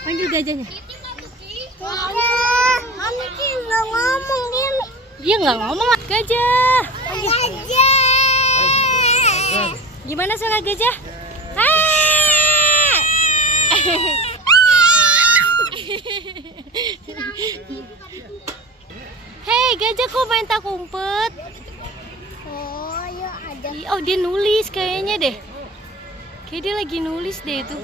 Panggil gajahnya. Gajah nggak ngomong dia. Dia nggak ngomong. Gajah. Gajah. Gimana suara gajah? Hei gajah, kok main tak umpet? Oh ya ada. Oh dia nulis kayaknya deh. Kayak dia lagi nulis deh itu.